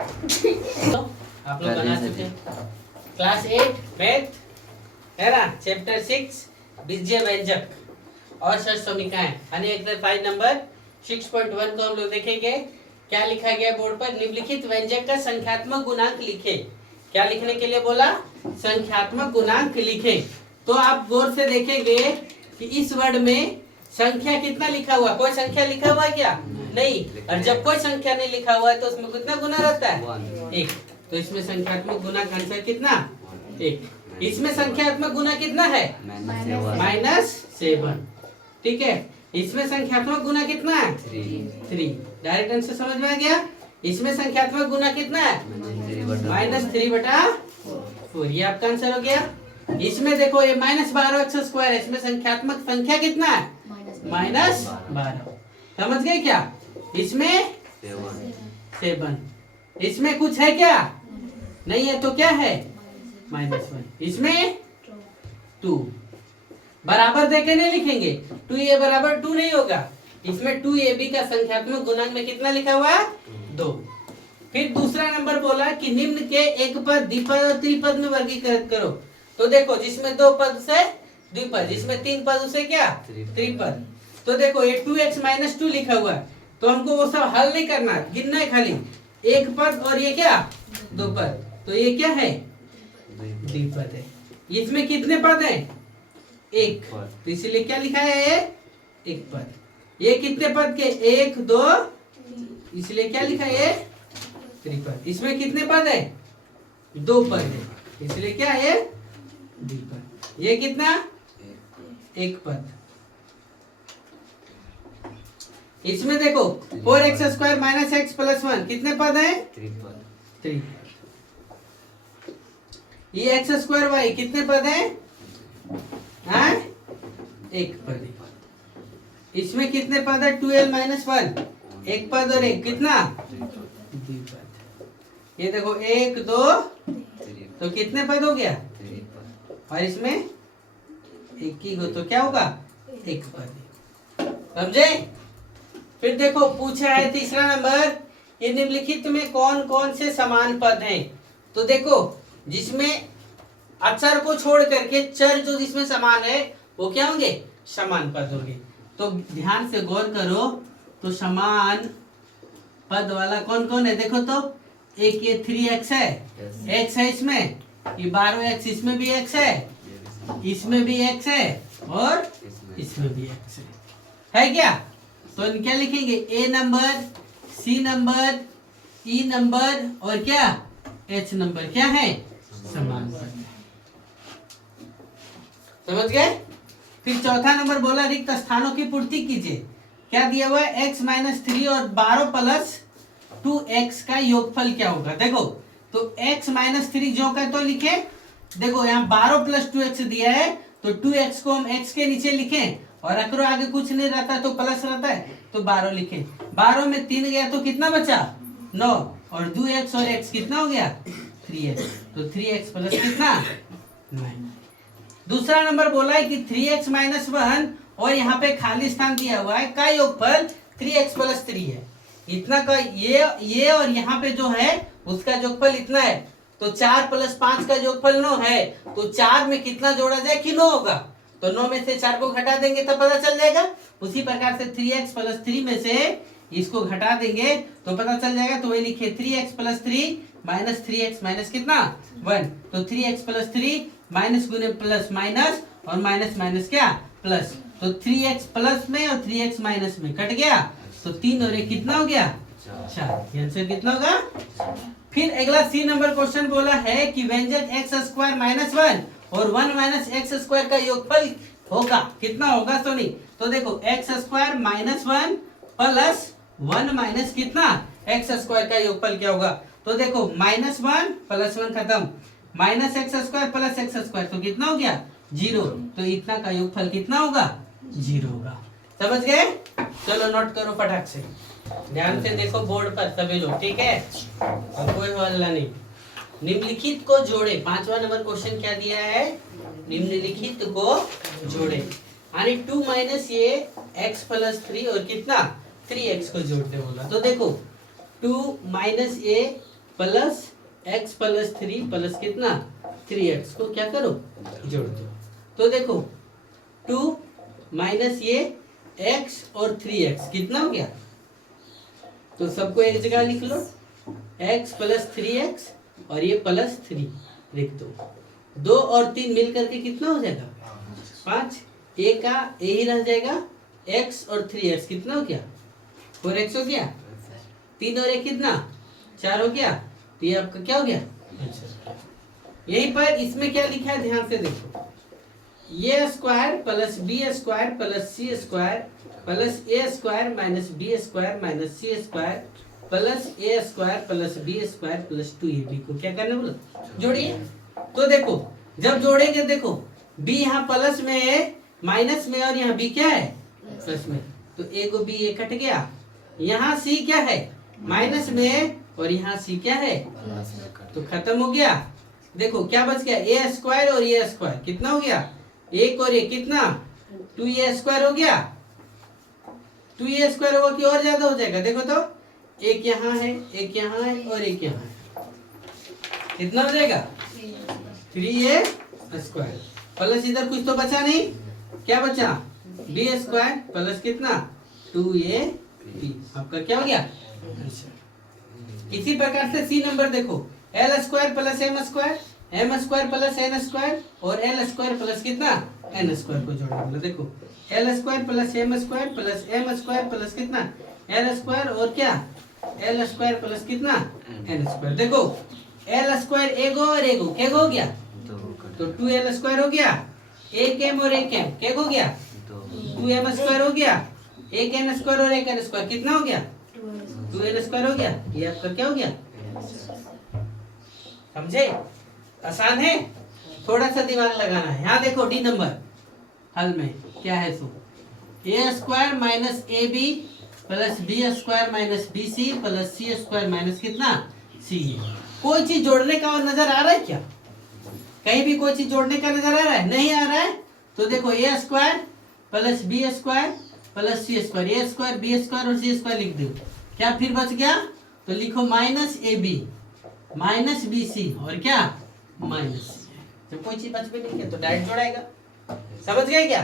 तो आप लोग बना चुके हैं क्लास 8 मैथ है ना, चैप्टर 6 बीजीय व्यंजक और षट्समीकाएं यानी एक्सरसाइज नंबर 6.1 को हम लोग देखेंगे। क्या लिखा गया बोर्ड पर? निम्नलिखित व्यंजक का संख्यात्मक गुणांक लिखे। क्या लिखने के लिए बोला? संख्यात्मक गुणांक लिखे। तो आप गौर से देखेंगे कि इस वर्ड में संख्या कितना लिखा हुआ? कोई संख्या लिखा हुआ है क्या? नहीं। और जब कोई संख्या नहीं लिखा हुआ है तो उसमें कितना गुना रहता है? एक। तो इसमें संख्यात्मक गुणांक आंसर कितना? एक। इसमें संख्यात्मक गुना कितना है? -7। ठीक है। इसमें संख्यात्मक गुना कितना है? 3। डायरेक्ट आंसर समझ में आ गया। इसमें संख्यात्मक गुना कितना है? -3/4। ये आपका आंसर हो गया। इसमें देखो ये -12x², इसमें संख्यात्मक संख्या कितना है? -12। समझ गए क्या? इसमें 7। इसमें कुछ है क्या? नहीं है तो क्या है? -1। इसमें 2 बराबर देके नहीं लिखेंगे। 2a = 2 नहीं होगा। इसमें 2ab का संख्यात्मक गुणांक में कितना लिखा हुआ है? 2। फिर दूसरा नंबर बोला कि निम्न के एक पद, द्विपद और त्रिपद में वर्गीकृत करो। तो देखो जिसमें 2 पद से द्विपद, जिसमें 3 पद उसे क्या? त्रिपद। तो देखो ये 2x - 2 लिखा हुआ है, तो हमको वो सब हल नहीं करना, गिनना है खाली। एक पद और ये क्या? 2 पद। तो ये क्या है? द्विपद है। इसमें कितने पद हैं? 1। तो इसीलिए क्या लिखा है? ये एक पद। ये कितने पद के? 1 2, इसलिए क्या लिखा है? ये त्रिपद। इसमें कितने पद है? 2 पद है, इसलिए क्या है? द्विपद। ये कितना? 1 पद। इसमें देखो 4x² - x + 1 कितने पद है? त्रिपद। ये x² कितने पद है? 1 पद। इसमें कितने पद है? 2l - 1 1 पद और 1 कितना? द्विपद। ये देखो 1 2, तो कितने पद हो गया? और इसमें 1 ही हो तो क्या होगा? 1 पद। समझे? फिर देखो पूछा है तीसरा नंबर, ये निम्नलिखित में कौन कौन से समान पद हैं? तो देखो जिसमें अक्षर को छोड़ करके चर जो जिसमें समान है वो क्या होंगे? समान पद होंगे। तो ध्यान से गौर करो, तो समान पद वाला कौन कौन है? देखो तो एक ये 3x है, x है इसमें, ये 12x, इसमें भी x है, इसमें भी x है और इसमें भी x है क्या? तो क्या लिखेंगे? a number, c number, e number और क्या? h नंबर क्या है? समान पद। समझ गए? फिर चौथा नंबर बोला रिक्त स्थानों की पूर्ति कीजिए। क्या दिया हुआ है? x - 3 और 12 + 2x का योगफल क्या होगा? देखो तो x - 3 जो का तो लिखे। देखो यहाँ 12 + 2x दिया है, तो 2x को हम x के नीचे लिखें और अगर आगे कुछ नहीं रहता तो प्लस रहता है तो 12 लिखें। 12 में 3 गया तो कितना बचा? 9 और 2x और x कितना हो गया? 3x। तो 3x + कितना? 9। दूसरा नंबर बोला है कि 3x - 1 और यहाँ पे खाली स्थान दिया हुआ है का योगफल 3x + 3 है। इतना का ये और यहाँ पे जो है उसका योगफल इतना है, तो 4 + 5 का योगफल 9 है। तो 4 में कितना जोड़ा जाए कि 9 होगा? तो 9 में से 4 को घटा देंगे तब पता चल जाएगा। उसी प्रकार से 3x + 3 में से इसको घटा देंगे तो पता चल जाएगा। तो वही लिखिए 3x + 3 - 3x - कितना? 1। तो 3x + 3 माइनस गुने प्लस माइनस और माइनस माइनस क्या? प्लस। तो 3x प्लस में और 3x माइनस में कट गया, तो 3 और 1 कितना हो गया? 4। आंसर कितना होगा? फिर अगला सी नंबर क्वेश्चन बोला है कि व्यंजक x² - 1 और 1 - x² का योगफल होगा कितना होगा? सुनी तो देखो x² - 1 प्लस 1 - कितना? x² का योगफल क्या होगा? तो देखो -1 + 1 खत्म, -x² + x² तो कितना हो गया? 0। तो इतना का योगफल कितना होगा? 0 होगा। समझ गए? चलो नोट करो फटाक से, ध्यान से देखो बोर्ड पर सभी लोग, ठीक है? और कोई हल्ला नहीं। निम्नलिखित को जोड़े। 5वां नंबर क्वेश्चन क्या दिया है? निम्नलिखित को जोड़े यानी 2 - ये x + 3 और कितना? 3x को जोड़ने बोला। तो देखो 2 - a plus x plus 3 plus कितना 3x को क्या करो जोड़ दो। तो देखो 2 माइनस ये x और 3x कितना हो गया, तो सबको एक जगह लिख लो, x प्लस 3x और ये प्लस 3 लिख दो। 2 और 3 मिल करके कितना हो जाएगा 5, a का a ही रह जाएगा, x और 3x कितना हो गया 4x हो गया, 3 और 1 कितना 4 हो गया, तो ये आपका क्या हो गया आंसर। यहीं पर इसमें क्या लिखा है ध्यान से देखो, a square plus b square plus c square plus a square minus b square minus c square plus a square plus b square plus 2ab को क्या करना बोला जोड़िए। तो देखो जब जोड़ेंगे देखो b यहाँ प्लस में है माइनस में और यहाँ b क्या है प्लस में, तो a को b ये कट गया, यहाँ c क्या है माइनस में और यहाँ c क्या है तो खत्म हो गया। देखो क्या बच गया ए स्क्वायर और ए स्क्वायर कितना हो गया, एक और एक कितना 2a स्क्वायर हो गया, 2a स्क्वायर होगा कि और ज्यादा हो जाएगा, देखो तो एक यहाँ है एक यहाँ है और एक यहाँ है, कितना हो जाएगा 3a स्क्वायर प्लस इधर कुछ तो बचा नहीं, क्या बचा b स्क्वायर प्लस कितना 2ab, आपका क्या हो गया। इसी प्रकार से सी नंबर देखो L square plus M square plus N square और एल स्क्वायर प्लस कितना एन स्क्वायर को जोड़ना बोला। देखो L square plus M square plus कितना एल स्क्वायर और क्या एल स्क्वायर प्लस कितना एन स्क्वायर। देखो एल स्क्वायर एगो और एगो क्या हो गया तो 2l स्क्वायर हो गया, एक एम और एक एम क्या हो गया 2m स्क्वायर हो गया, एक n स्क्वायर और एक n स्क्वायर कितना हो गया 2l स्क्वायर हो गया, ये आपका क्या हो गया। समझे आसान है, थोड़ा सा दिमाग लगाना है। यहाँ देखो डी नंबर हल में क्या है, सो ए square minus A B plus b square minus B C plus c square minus कितना सी। कोई चीज जोड़ने का और नजर आ रहा है क्या, कहीं भी कोई चीज जोड़ने का नजर आ रहा है, नहीं आ रहा है। तो देखो a square plus b square plus c square, a square b square और सी स्क्वायर लिख दो, क्या फिर बच गया तो लिखो minus A B minus B C और क्या माइनस सी। जब कोई चीज बच भी नहीं है तो डायरेक्ट जोड़ाएगा, समझ गए क्या।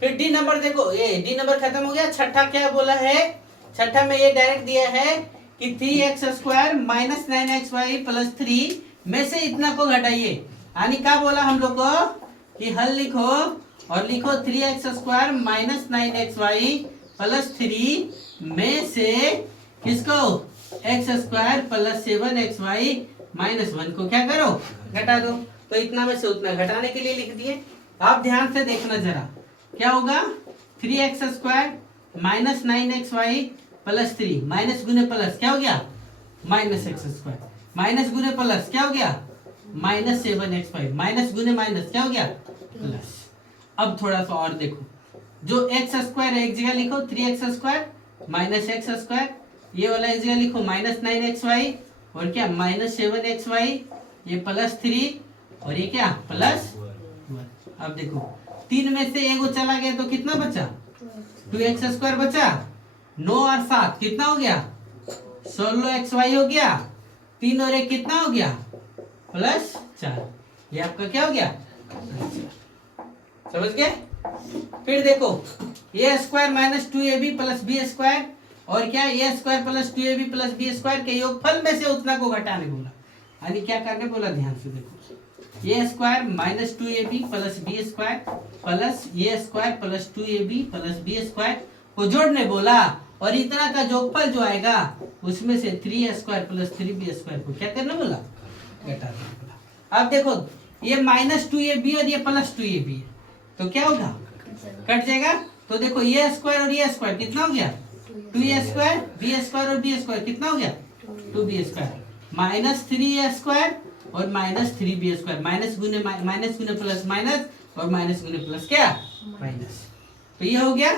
फिर डी नंबर देखो, ये डी नंबर खत्म हो गया। छठा क्या बोला है, छठा में ये डायरेक्ट दिया है कि 3x square minus 9xy plus 3 में से इतना को घटाइए, यानी क्या बोला हम लोग को कि हल लिखो और लिखो 3x square minus 9xy plus 3 में से किसको x square plus 7xy minus 1 को क्या करो घटा दो। तो इतना में से उतना घटाने के लिए लिख दिए। आप ध्यान से देखना जरा क्या होगा, 3x square minus 9xy plus 3 minus गुने प्लस क्या हो गया माइनस x स्क्वायर, माइनस गुने प्लस क्या हो गया माइनस 7xy, माइनस गुने माइनस क्या हो गया प्लस। अब थोड़ा सा और देखो, जो x स्क्वायर है एक जगह लिखो 3x square minus x square, ये वाला एक जगह लिखो माइनस 9xy और क्या माइनस 7xy, ये प्लस 3 और ये क्या प्लस 1। अब देखो 3 में से एगो चला गया तो कितना बचा 2x स्क्वायर बचा, 9 और 7 कितना हो गया 16xy हो गया, 3 और 1 कितना हो गया प्लस 4, ये आपका क्या हो गया समझ गए। फिर देखो a square minus 2ab plus b square और क्या a square plus 2ab plus b square के योगफल में से उतना को घटाने बोला, यानी क्या करने बोला ध्यान से देखो, a square minus 2ab plus b square plus a square plus 2ab plus b square को जोड़ने बोला और इतना का जोगफल जो आएगा उसमें से 3a square plus 3b square को क्या करना बोला घटाना बोला। अब देखो ये माइनस 2ab और ये प्लस 2ab है तो क्या होगा कट जाएगा। तो देखो ये स्क्वायर और ये स्क्वायर कितना हो गया 2a स्क्वायर, बी स्क्वायर और बी स्क्वायर कितना हो गया 2b square, minus 3a square और माइनस 3b स्क्वायर, माइनस गुने प्लस माइनस और माइनस गुने प्लस क्या माइनस, तो ये हो गया।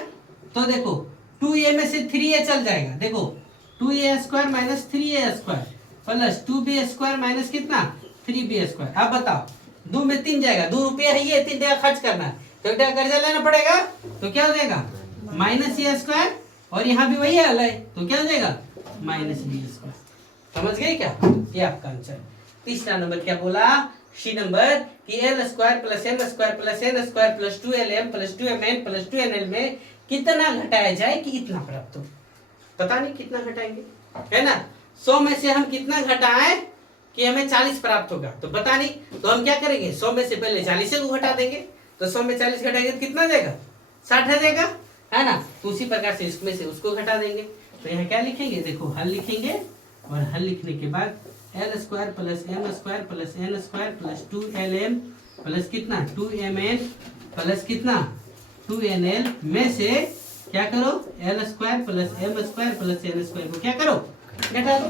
तो देखो 2a में से 3a चल जाएगा, देखो 2a square minus 3a square plus 2b square minus कितना 3b स्क्वायर। अब बताओ 2 में 3 जाएगा, 2 रुपया है ये 3 टका खर्च करना है तो एक टका कर्जा लेना पड़ेगा, तो क्या हो जाएगा माइनस ए स्क्वायर और यहाँ भी वही हल है तो क्या हो जाएगा माइनस बी स्क्वायर। समझ गए क्या? ये आपका आंसर। तीसरा नंबर क्या बोला? सी नंबर कि L square plus M square plus N square plus 2LM plus 2MN plus 2NL में कितना घटाया जाए कि इतना प्राप्त हो। पता नहीं कितना घटाएंगे, है ना। 100 में से हम कितना घटाएं कि हमें 40 प्राप्त होगा, तो पता नहीं। तो हम क्या करेंगे, 100 में से पहले 40 को घटा देंगे, तो 100 में 40 घटाएंगे तो कितना देगा? 60 आ जाएगा, है ना। तो उसी प्रकार से इसमें से उसको घटा देंगे। तो यहाँ क्या लिखेंगे, देखो हल लिखेंगे, और हल लिखने के बाद L square plus M square plus N square plus 2LM plus कितना 2MN प्लस कितना 2NL में से क्या करो, L square plus M square plus N square को क्या करो, घटा दो।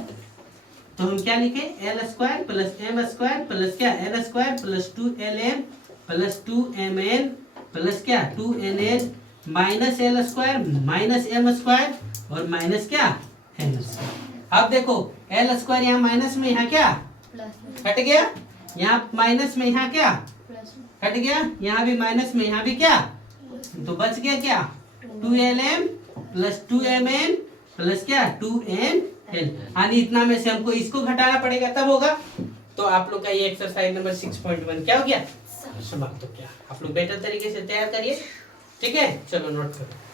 तो हम क्या लिखे, L square plus M square plus क्या L square plus 2LM plus 2MN plus क्या 2NL minus L square minus M square और माइनस क्या एन स्क्वायर। अब देखो एल स्क्वायर यहाँ माइनस में, यहाँ क्या हट गया, यहाँ माइनस में, यहाँ क्या हट गया, यहाँ भी माइनस में, यहाँ भी क्या, तो बच गया क्या 2LM प्लस 2MN प्लस क्या 2NL। यानी इतना में से हमको इसको घटाना पड़ेगा, तब होगा। तो आप लोग का ये एक्सरसाइज नंबर 6.1 क्या हो गया, समाप्त हो गया। आप लोग बेटर तरीके से तैयार करिए, ठीक है। चलो नोट करो।